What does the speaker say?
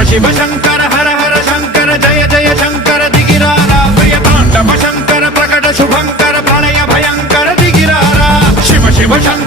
शिव शंकर हर हर शंकर जय जय शंकर दिगिरारा प्रिय तांडव शंकर प्रकट शुभंकर प्रलय भयंकर दिगिरारा शिव शिव शंकर